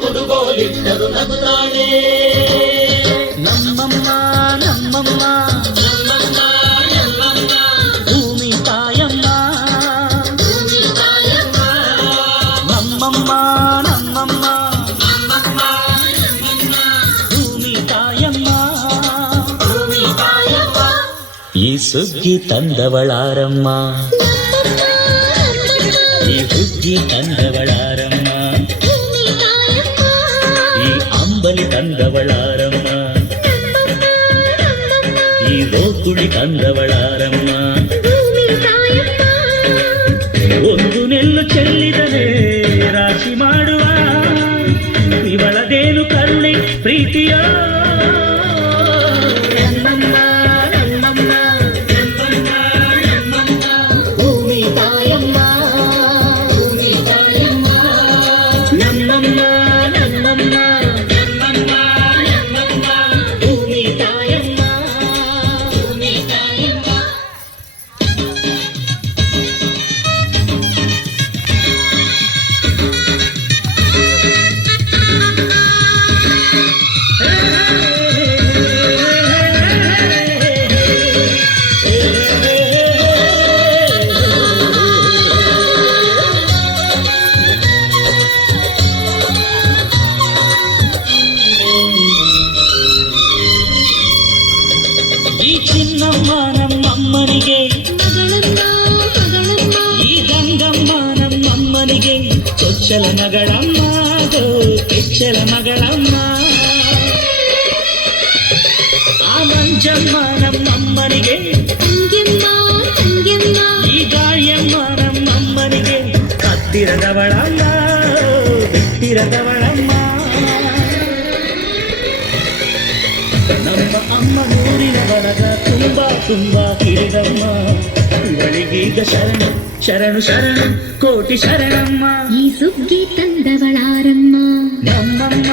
ಕುಡುಗೋಲಿಟ್ಟರು ನಗುತ್ತಾಳೆ. ನಮ್ಮಮ್ಮ ನಮ್ಮಮ್ಮ ನಮ್ಮಮ್ಮ ನಮ್ಮಮ್ಮ ಭೂಮಿ ತಾಯಮ್ಮ, ಭೂಮಿ ತಾಯಮ್ಮ. ನಮ್ಮಮ್ಮ ನಮ್ಮಮ್ಮ ನಮ್ಮಮ್ಮ ನಮ್ಮಮ್ಮ ಭೂಮಿ ತಾಯಮ್ಮ. ಭೂಮಿ ತಾಯಮ್ಮ. ಈ ಸುಗ್ಗಿ ತಂದವಳಾರಮ್ಮ, ಈ ಹುಗ್ಗಿ ತಂದವಳಾರಮ್ಮ, ಈ ಅಂಬಲಿ ತಂದವಳಾರಮ್ಮ, ಈ ಓಕುಳಿ ತಂದವಳಾರಮ್ಮ. ಒಂದು ನೆಲ್ಲು ಚೆಲ್ಲಿದರೆ ರಾಶಿ ಮಾಡುವ ಇವಳದೇನು ಕರುಣೆ ಪ್ರೀತಿಯ. ನನ್ನಮ್ಮ ನನ್ನಮ್ಮ ಭೂಮಿ ತಾಯಮ್ಮ, ಭೂಮಿ ತಾಯಮ್ಮ. ನನ್ನಮ್ಮ ನನ್ನಮ್ಮ ನಮ್ಮಮ್ಮ ನಮ್ಮಮ್ಮ ಭೂಮಿ ತಾಯಮ್ಮ. ಭೂಮಿ ತಾಯಮ್ಮ. ಈ ಚಿನ್ನಮ್ಮ ನಮ್ಮಮ್ಮನಿಗೆ, ಈ ಗಂಗಮ್ಮ ನಮ್ಮಮ್ಮನಿಗೆ ಕೊಚ್ಚಲ ಮಗಳಮ್ಮ, ಕೆಚ್ಚಲ ಮಗಳಮ್ಮ. ಆ ಮಂಜಮ್ಮ ನಮ್ಮಮ್ಮನಿಗೆ, ಈ ಗಾಯಮ್ಮ ನಮ್ಮಮ್ಮನಿಗೆ ಹತ್ತಿರದವಳಲ್ಲ ಬಿಟ್ಟಿರದವಳಮ್ಮ. ನಮ್ಮ ಅಮ್ಮ ನೂರಿನ ಬಲಗ ತುಂಬಾ ತುಂಬಾ ಹಿರಿದಮ್ಮ, ಇವಳಿಗೀಗ ಶರಣು ಶರಣು ಶರಣು ಕೋಟಿ ಶರಣಮ್ಮ. ಈ ಸುಗ್ಗಿ ತಂದವಳಾರಮ್ಮ, ನಮ್ಮಮ್ಮ